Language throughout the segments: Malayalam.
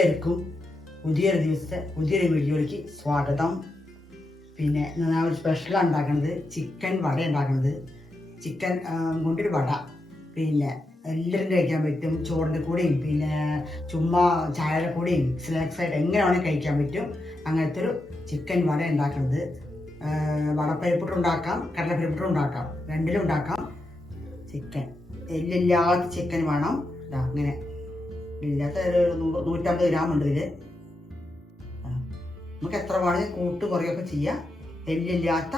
എല്ലാവർക്കും പുതിയൊരു ദിവസത്തെ പുതിയൊരു വീഡിയോയിലേക്ക് സ്വാഗതം. പിന്നെ ഞാൻ ഒരു സ്പെഷ്യലാണ് ഉണ്ടാക്കുന്നത്, ചിക്കൻ വട ഉണ്ടാക്കുന്നത്. ചിക്കൻ കൊണ്ടൊരു വട, പിന്നെ എല്ലാവരും കഴിക്കാൻ പറ്റും. ചോറിൻ്റെ കൂടെയും പിന്നെ ചുമ്മാ ചായയുടെ കൂടെയും സ്നാക്സ് ആയിട്ട് എങ്ങനെ വേണമെങ്കിൽ കഴിക്കാൻ പറ്റും. അങ്ങനത്തെ ഒരു ചിക്കൻ വട ഉണ്ടാക്കുന്നത്. വടപ്പരിപ്പിട്ട് ഉണ്ടാക്കാം, കടലപ്പരിപ്പിട്ട് ഉണ്ടാക്കാം, രണ്ടിലും ഉണ്ടാക്കാം. ചിക്കൻ എല്ലില്ലാത്ത ചിക്കൻ വേണം. അങ്ങനെ ഇല്ലാത്ത ഒരു 150 ഗ്രാം ഉണ്ട് ഇതിൽ. നമുക്ക് എത്ര വേണമെങ്കിൽ കൂട്ട് കുറയൊക്കെ ചെയ്യാം. എല്ലില്ലാത്ത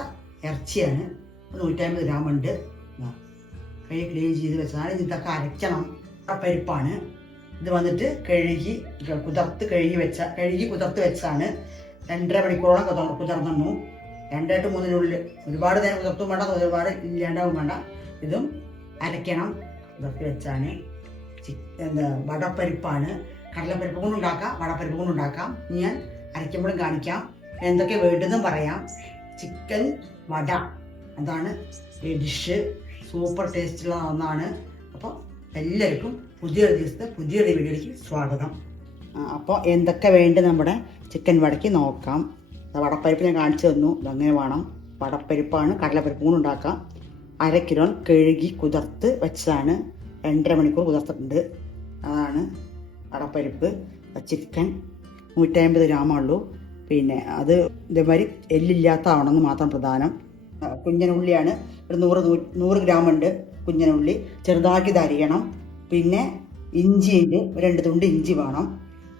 ഇറച്ചിയാണ്, 150 ഗ്രാം ഉണ്ട്. കൈ ക്ലീൻ ചെയ്ത് വെച്ചതാണ്. ഇതൊക്കെ അരയ്ക്കണം. പരിപ്പാണ് ഇത്. വന്നിട്ട് കഴുകി കുതിർത്ത് വെച്ചതാണ്. 2.5 മണിക്കൂറോളം കുതിർന്നു. 2 to 3 ഒരുപാട് നേരം കുതിർത്തും വേണ്ട, ഒരുപാട് ഇല്ലാണ്ടാവും വേണ്ട. ഇതും അരയ്ക്കണം. കുതിർത്ത് വെച്ചാണ്. വടപ്പരിപ്പാണ്. കടലപ്പരിപ്പ് കൊണ്ട് ഉണ്ടാക്കാം, വടപ്പരിപ്പ് കൊണ്ട് ഉണ്ടാക്കാം. ഞാൻ അരയ്ക്കുമ്പോഴും കാണിക്കാം, എന്തൊക്കെ വേണ്ടതെന്നും പറയാം. ചിക്കൻ വട അതാണ് ഈ ഡിഷ്. സൂപ്പർ ടേസ്റ്റുള്ള ഒന്നാണ്. അപ്പോൾ എല്ലാവർക്കും പുതിയൊരു ദിവസത്തെ പുതിയൊരു വീഡിയോയിലേക്ക് സ്വാഗതം. അപ്പോൾ എന്തൊക്കെ വേണ്ടത് നമ്മുടെ ചിക്കൻ വടയ്ക്ക് നോക്കാം. വടപ്പരിപ്പ് ഞാൻ കാണിച്ചു തന്നു, ഇതങ്ങനെ വേണം. വടപ്പരിപ്പാണ്, കടലപ്പരിപ്പ് കൊണ്ട് ഉണ്ടാക്കാം. 1/2 കിലോ കഴുകി കുതിർത്ത് വെച്ചതാണ്. 2.5 മണിക്കൂർ കുതിർത്തിട്ടുണ്ട്. അതാണ് വടപ്പരിപ്പ്. ചിക്കൻ 150 ഗ്രാമുള്ളൂ. പിന്നെ അത് ഇതേമാതിരി എല്ലില്ലാത്തതാവണമെന്ന് മാത്രം പ്രധാനം. കുഞ്ഞനുള്ളിയാണ്, ഒരു 100 ഗ്രാം ഉണ്ട്. കുഞ്ഞനുള്ളി ചെറുതാക്കി അരിയണം. പിന്നെ ഇഞ്ചിയുണ്ട്, 2 തുണ്ട് ഇഞ്ചി വേണം.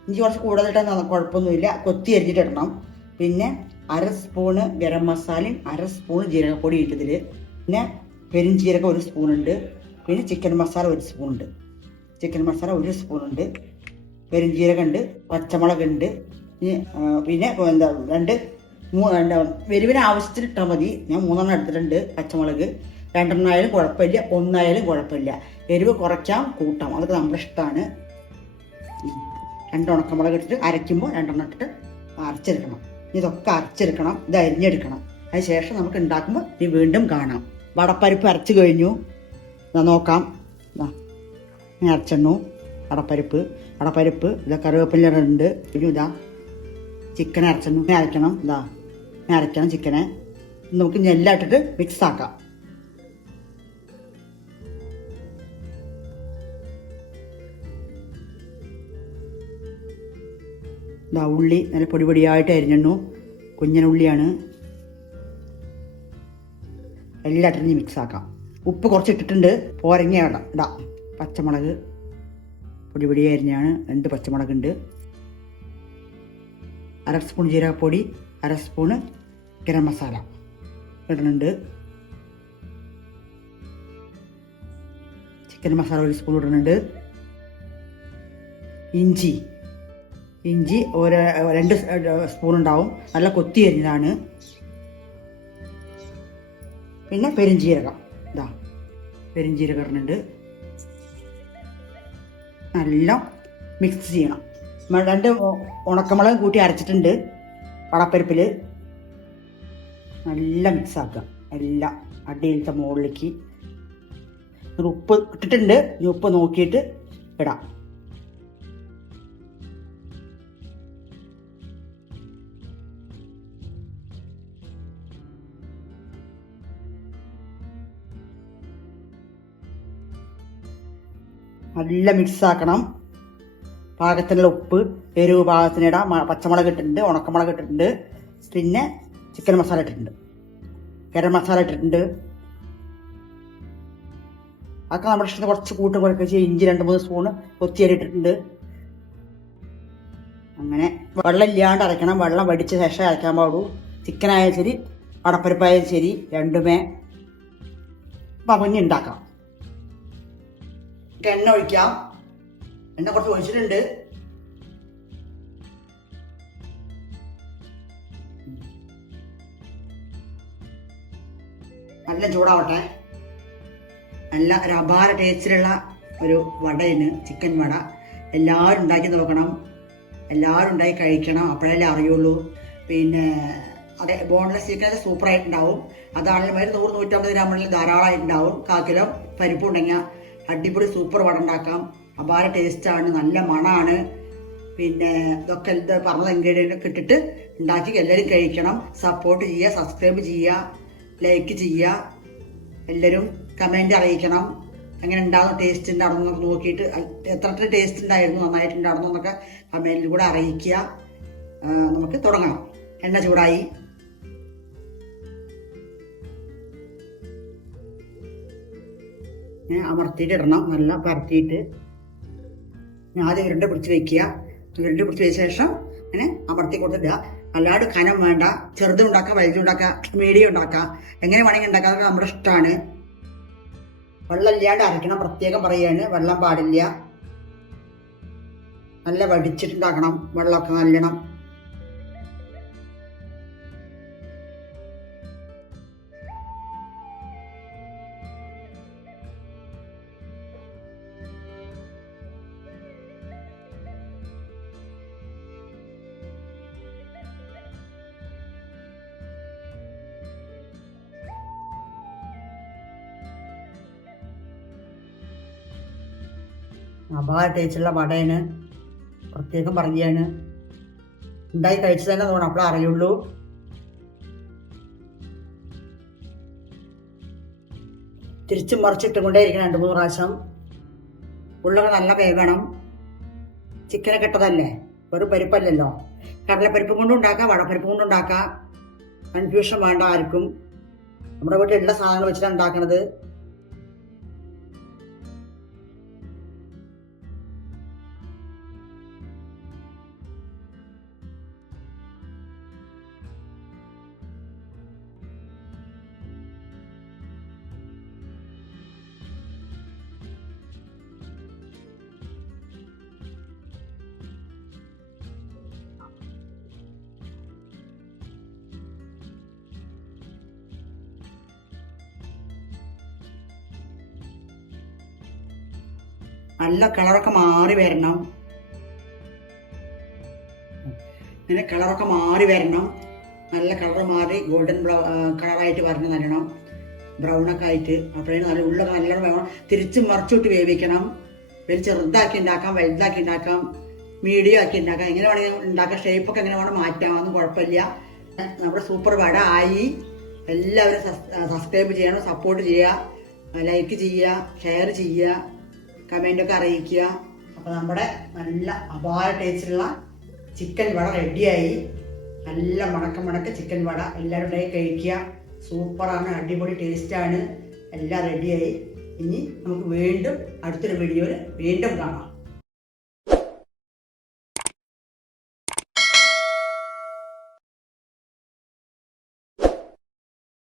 ഇഞ്ചി കുറച്ച് കൂടുതലിട്ടാൽ കുഴപ്പമൊന്നുമില്ല, കൊത്തി അരിഞ്ഞിട്ടിടണം. പിന്നെ 1/2 സ്പൂണ് ഗരം മസാലയും 1/2 സ്പൂൺ ജീരകപ്പൊടി ഇട്ടതിൽ. പിന്നെ പെരുംജീരകം 1 സ്പൂണുണ്ട്. പിന്നെ ചിക്കൻ മസാല 1 സ്പൂണുണ്ട്. ചിക്കൻ മസാല 1 സ്പൂണുണ്ട്. പെരുംജീരകം ഉണ്ട്, പച്ചമുളക് ഉണ്ട്. പിന്നെ എരിവിന് ആവശ്യത്തിന് ഇട്ടാൽ മതി. ഞാൻ 3 എടുത്തിട്ടുണ്ട്. പച്ചമുളക് 2 ആയാലും കുഴപ്പമില്ല, 1 ആയാലും കുഴപ്പമില്ല. എരിവ് കുറയ്ക്കാം കൂട്ടാം, അതൊക്കെ നമ്മുടെ ഇഷ്ടമാണ്. 2 ഉണക്കമുളക് ഇട്ടിട്ട് അരയ്ക്കുമ്പോൾ 2 ഇട്ടിട്ട് അരച്ചെടുക്കണം. ഇതൊക്കെ അരച്ചെടുക്കണം, ഇത് അരിഞ്ഞെടുക്കണം. അതിന് ശേഷം നമുക്ക് ഉണ്ടാക്കുമ്പോൾ ഇനി വീണ്ടും കാണാം. വടപ്പരിപ്പ് അരച്ച് കഴിഞ്ഞു. നോക്കാം. അരച്ചെണ്ണു വടപ്പരിപ്പ്. ഇതാ കറിവേപ്പില ഉണ്ട്. പിന്നെ ഇതാ ചിക്കൻ അരച്ചെണ്ണു. അരയ്ക്കണം. അരയ്ക്കണം ചിക്കനെ. നമുക്ക് ഇനി എല്ലാം ഇട്ടിട്ട് മിക്സ് ആക്കാം. ഉള്ളി നല്ല പൊടിയായിട്ട് അരിഞ്ഞെണ്ണു. കുഞ്ഞനുള്ളിയാണ്. എല്ലാം ഇട്ടിട്ട് മിക്സ് ആക്കാം. ഉപ്പ് കുറച്ച് ഇട്ടിട്ടുണ്ട്, പോരങ്ങ ഇടാം. പച്ചമുളക് പൊടി അരിഞ്ഞാണ്. 2 പച്ചമുളകുണ്ട്. 1/2 സ്പൂൺ ജീരകപ്പൊടി, 1/2 സ്പൂണ് ഗരം മസാല ഇടുന്നുണ്ട്. ചിക്കൻ മസാല 1 സ്പൂൺ ഇടുന്നുണ്ട്. ഇഞ്ചി 2 സ്പൂൺ ഉണ്ടാവും, നല്ല കൊത്തി അരിഞ്ഞതാണ്. പിന്നെ പെരുംജീരകം ഇടുന്നുണ്ട്. നല്ല മിക്സ് ചെയ്യണം. 2 ഉണക്കമുളക് കൂട്ടി അരച്ചിട്ടുണ്ട് വടപ്പരിപ്പിൽ. നല്ല മിക്സ് ആക്കുക എല്ലാം അടിയിലത്തെ മുകളിലേക്ക്. ഉപ്പ് ഇട്ടിട്ടുണ്ട്, ഈ ഉപ്പ് നോക്കിയിട്ട് ഇടാം. നല്ല മിക്സ് ആക്കണം. പാകത്തിനുള്ള ഉപ്പ്, എരിവ് പാകത്തിനിടാം. പച്ചമുളക് ഇട്ടിട്ടുണ്ട്, ഉണക്കമുളക് ഇട്ടിട്ടുണ്ട്. പിന്നെ ചിക്കൻ മസാല ഇട്ടിട്ടുണ്ട്, ഗരം മസാല ഇട്ടിട്ടുണ്ട്. അതൊക്കെ നമ്മുടെ ഇഷ്ടത്തിന് കുറച്ച് കൂട്ട് കുറയ്ക്കുക ചെയ്യും. ഇഞ്ചി 2-3 സ്പൂണ് കൊത്തിയരി ഇട്ടിട്ടുണ്ട്. അങ്ങനെ വെള്ളം ഇല്ലാണ്ട് അരയ്ക്കണം. വെള്ളം വടിച്ച ശേഷം അരയ്ക്കാൻ പാടുള്ളൂ. ചിക്കനായാലും ശരി വടപ്പരിപ്പായാലും ശരി, രണ്ടുമേ. അപ്പം കുഞ്ഞ് ഉണ്ടാക്കാം. എണ്ണ ഒഴിക്കാം. എണ്ണ കുറച്ച് ഒഴിച്ചിട്ടുണ്ട്. നല്ല ചൂടാവട്ടെ. നല്ല ഒരു അപാര ടേസ്റ്റിലുള്ള ഒരു വടയാണ് ചിക്കൻ വട. എല്ലാവരും ഉണ്ടാക്കി നോക്കണം, എല്ലാവരും ഉണ്ടാക്കി കഴിക്കണം, അപ്പോഴല്ലേ അറിയുള്ളൂ. പിന്നെ അതെ, ബോൺലെസ് ചിക്കൻ സൂപ്പറായിട്ടുണ്ടാവും. അതാണെങ്കിലും 100-150 ഗ്രാമിൽ ധാരാളമായിട്ടുണ്ടാവും. 1/4 കിലോ പരിപ്പ് ഉണ്ടെങ്കിൽ അടിപൊളി സൂപ്പർ വട ഉണ്ടാക്കാം. അപാര ടേസ്റ്റാണ്, നല്ല മണമാണ്. പിന്നെ ഇതൊക്കെ പറഞ്ഞ ഇൻഗ്രീഡിയൻ്റ് ഇട്ടിട്ട് ഉണ്ടാക്കി എല്ലാവരും കഴിക്കണം. സപ്പോർട്ട് ചെയ്യുക, സബ്സ്ക്രൈബ് ചെയ്യുക, ലൈക്ക് ചെയ്യുക. എല്ലാവരും കമൻറ്റ് അറിയിക്കണം. എങ്ങനെ ഉണ്ടാകുന്നു, ടേസ്റ്റ് ഉണ്ടായിരുന്നു എന്നൊക്കെ നോക്കിയിട്ട് എത്ര ടേസ്റ്റ് ഉണ്ടായിരുന്നു, നന്നായിട്ടുണ്ടായിരുന്നു എന്നൊക്കെ കമൻറ്റിൽ കൂടെ അറിയിക്കുക. നമുക്ക് തുടങ്ങണം. എണ്ണ ചൂടായി. അമർത്തിയിട്ട് ഇടണം, നല്ല പരത്തിയിട്ട്. ആദ്യം ഉരുണ്ട പിടിച്ച് വയ്ക്കുക. ഉരുണ്ട പിടിച്ച് വെച്ച ശേഷം അങ്ങനെ അമർത്തി കൊടുത്തിടുക. അല്ലാണ്ട് കനം വേണ്ട. ചെറുതും ഉണ്ടാക്കാം, വലുതുണ്ടാക്കാം, മീഡിയം ഉണ്ടാക്കാം, എങ്ങനെ വേണമെങ്കിൽ ഉണ്ടാക്കാം. അതൊക്കെ നമ്മുടെ ഇഷ്ടമാണ്. വെള്ളം ഇല്ലാണ്ട് അരയ്ക്കണം, പ്രത്യേകം പറയുകയാണ്. വെള്ളം പാടില്ല. നല്ല വടിച്ചിട്ടുണ്ടാക്കണം. വെള്ളമൊക്കെ നല്ലണം. അപാര ടേസ്റ്റുള്ള വടയാണ്. പ്രത്യേകം പറയുകയാണ്. ഉണ്ടായി കഴിച്ചു തന്നെ തോന്നണം, അപ്പോൾ അറിയുള്ളൂ. തിരിച്ചും മറിച്ചിട്ടുകൊണ്ടേ ഇരിക്കണം 2-3 പ്രാവശ്യം. ഉള്ളൊക്കെ നല്ല വേവണം. ചിക്കനൊക്കെ ഇട്ടതല്ലേ, ഒരു പരിപ്പല്ലല്ലോ. കടലപ്പരിപ്പ് കൊണ്ടും ഉണ്ടാക്കാം, വടപ്പരിപ്പ് കൊണ്ടും ഉണ്ടാക്കാം. കൺഫ്യൂഷൻ വേണ്ട ആർക്കും. നമ്മുടെ വീട്ടിലുള്ള സാധനങ്ങൾ വെച്ചിട്ടാണ് ഉണ്ടാക്കുന്നത്. നല്ല കളറൊക്കെ മാറി വരണം. ഇങ്ങനെ കളറൊക്കെ മാറി വരണം. നല്ല കളർ മാറി ഗോൾഡൻ കളറായിട്ട് വരണം, നല്ലണം ബ്രൗണൊക്കെ ആയിട്ട്. അപ്പോഴേക്കും നല്ല ഉള്ളൊക്കെ നല്ലോണം വേണം. തിരിച്ച് മറിച്ചിട്ട് വേവിക്കണം. ചെറുതാക്കി ഉണ്ടാക്കാം, വലുതാക്കി ഉണ്ടാക്കാം, മീഡിയം ആക്കി ഉണ്ടാക്കാം. എങ്ങനെ വേണമെങ്കിൽ ഉണ്ടാക്കാം. ഷേപ്പൊക്കെ എങ്ങനെ വേണം മാറ്റാമെന്നും കുഴപ്പമില്ല. നമ്മുടെ സൂപ്പർ വട ആയി. എല്ലാവരും സബ്സ്ക്രൈബ് ചെയ്യണം, സപ്പോർട്ട് ചെയ്യുക, ലൈക്ക് ചെയ്യുക, ഷെയർ ചെയ്യുക, കമൻ്റൊക്കെ അറിയിക്കുക. അപ്പോൾ നമ്മുടെ നല്ല അപാര ടേസ്റ്റുള്ള ചിക്കൻ വട റെഡിയായി. നല്ല മണക്ക ചിക്കൻ വട എല്ലാവരും ഉണ്ടായി കഴിക്കുക. സൂപ്പറാണ്, അടിപൊളി ടേസ്റ്റാണ്. എല്ലാം റെഡിയായി. ഇനി നമുക്ക് വീണ്ടും അടുത്തൊരു വീഡിയോയിൽ വീണ്ടും കാണാം.